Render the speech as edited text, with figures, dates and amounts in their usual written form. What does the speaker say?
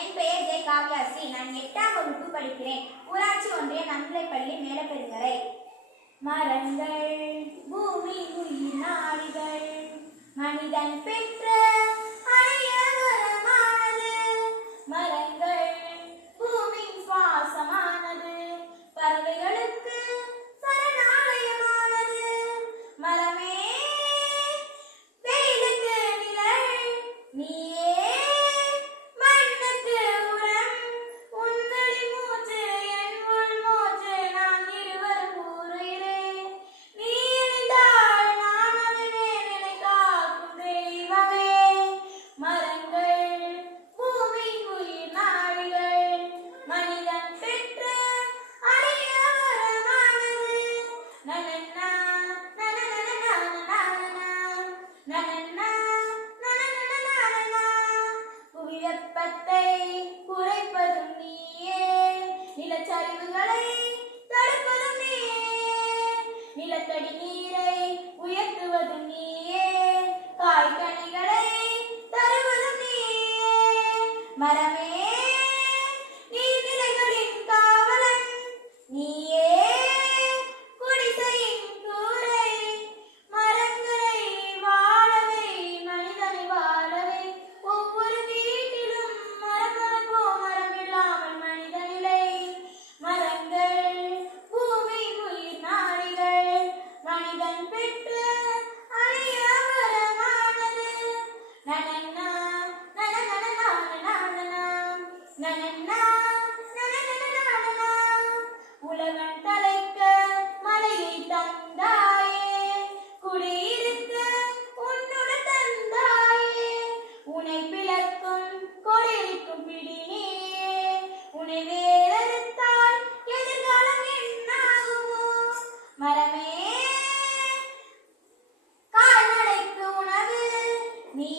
என் பெயர் ஜெ காவ்யாஸ்ரீ. நான் 8ஆம் வகுப்பு படிக்கிறேன். ஊராட்சி ஒன்றிய நடுநிலைப்பள்ளி மேலப்பெருங்கரை. மரங்கள் பூமி உயிர் நாடிகள் மனிதன் பெற்ற அரிய வரமானது. மரங்கள் பூமியின் சுவாசமானது, பறவைகளுக்கு சரணாலயமானது. மரமே வெயிலுக்கு நிழல், நீயே மண்ணுக்கு உரம். உன்வழி மூச்சு என் உள் மூச்சு, நாம் இருவரும் ஊருயிரே. நீ இருந்தால் நான் அறிவேன், என்னை காக்கும் தெய்வமே. மரங்கள் பூமி உயிர் நாடிகள் மனிதன் பெற்ற அரிய வரமானது. நனன்னா புவி வெப்பத்தை குறைப்பதும் நீயே, நிலச்சரிவுகளை தடுப்பதும் நீயே. நிலத்தடி நீரை உயர்த்துவதும் நீயே, காய்கனிகளை தருவதும் நீயே. மரமே நீர்நிலைகளின் காவலன், நீயே குடிசையின் கூரை. மரங்களை வாழவை, மனிதனை வாழவை. ஒவ்வொரு வீட்டிலும் மரம் வளர்ப்போம், மரம் இல்லாமல் மனிதனில்லை. மரங்கள் பூமி உயிர் நாடிகள் மனிதன் பெற்ற அரிய வரமானது. நனன்னா நனன்னா உலகம் தலைக்க மழையை தந்தாயே, குடியிருக்க உன்னுடன் தந்தாயே. உன்னை பிளக்கும் கொடியிருக்கும் பிடி நீயே, உன்னை வேறறுத்தால் எதிர்காலம் என்னாகுமோ. மரமே கால்நடைக்கு உணவு, நீ